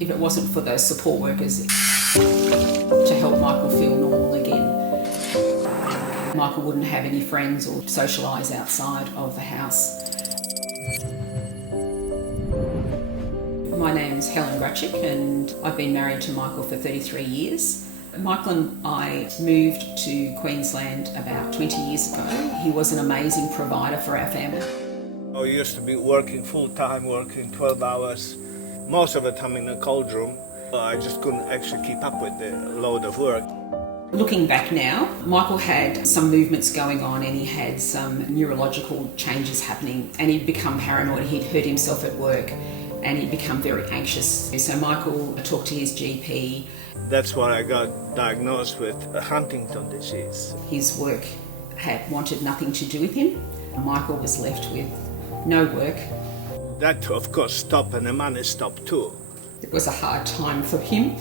If it wasn't for those support workers to help Michael feel normal again, Michael wouldn't have any friends or socialise outside of the house. My name's Helen and I've been married to Michael for 33 years. Michael and I moved to Queensland about 20 years ago. He was an amazing provider for our family. I used to be working full-time, working 12 hours, most of the time in the cold room. I just couldn't actually keep up with the load of work. Looking back now, Michael had some movements going on and he had some neurological changes happening and he'd become paranoid. He'd hurt himself at work and he'd become very anxious. So Michael talked to his GP. That's when I got diagnosed with Huntington disease. His work had wanted nothing to do with him. Michael was left with no work. That of course stopped and the money stopped too. It was a hard time for him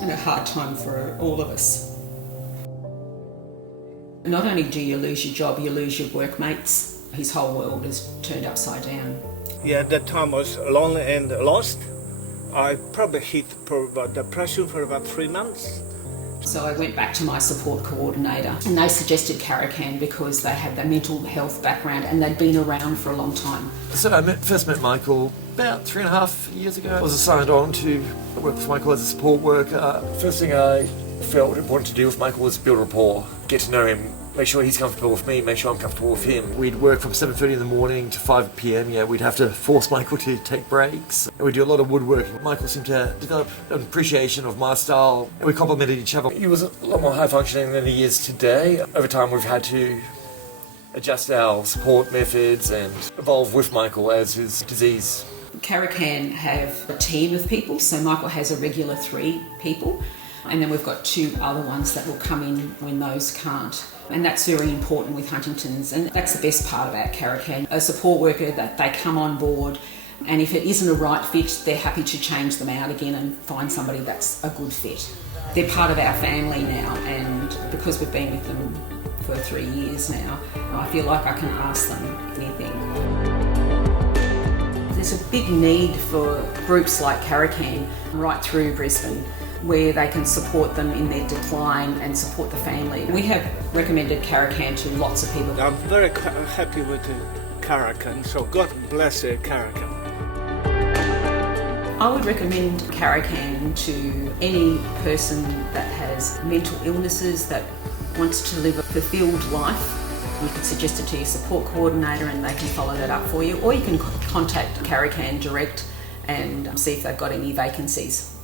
and a hard time for all of us. Not only do you lose your job, you lose your workmates. His whole world is turned upside down. Yeah, at that time I was lonely and lost. I probably hit depression for about 3 months. So I went back to my support coordinator and they suggested Karakan because they had the mental health background and they'd been around for a long time. So I first met Michael about 3.5 years ago. I was assigned on to work with Michael as a support worker. First thing I felt important to do with Michael was build rapport, get to know him, make sure he's comfortable with me, make sure I'm comfortable with him. We'd work from 7:30 in the morning to 5 p.m. Yeah, we'd have to force Michael to take breaks. And we'd do a lot of woodworking. Michael seemed to develop an appreciation of my style and we complemented each other. He was a lot more high functioning than he is today. Over time we've had to adjust our support methods and evolve with Michael as his disease. Karakan have a team of people, so Michael has a regular 3 people. And then we've got 2 other ones that will come in when those can't. And that's very important with Huntington's, and that's the best part about Karakan. A support worker that they come on board, and if it isn't a right fit, they're happy to change them out again and find somebody that's a good fit. They're part of our family now, and because we've been with them for 3 years now, I feel like I can ask them anything. There's a big need for groups like Karakan right through Brisbane, where they can support them in their decline and support the family. We have recommended Karakan to lots of people. I'm very happy with Karakan, so God bless Karakan. I would recommend Karakan to any person that has mental illnesses, that wants to live a fulfilled life. You can suggest it to your support coordinator and they can follow that up for you, or you can contact Karakan direct and see if they've got any vacancies.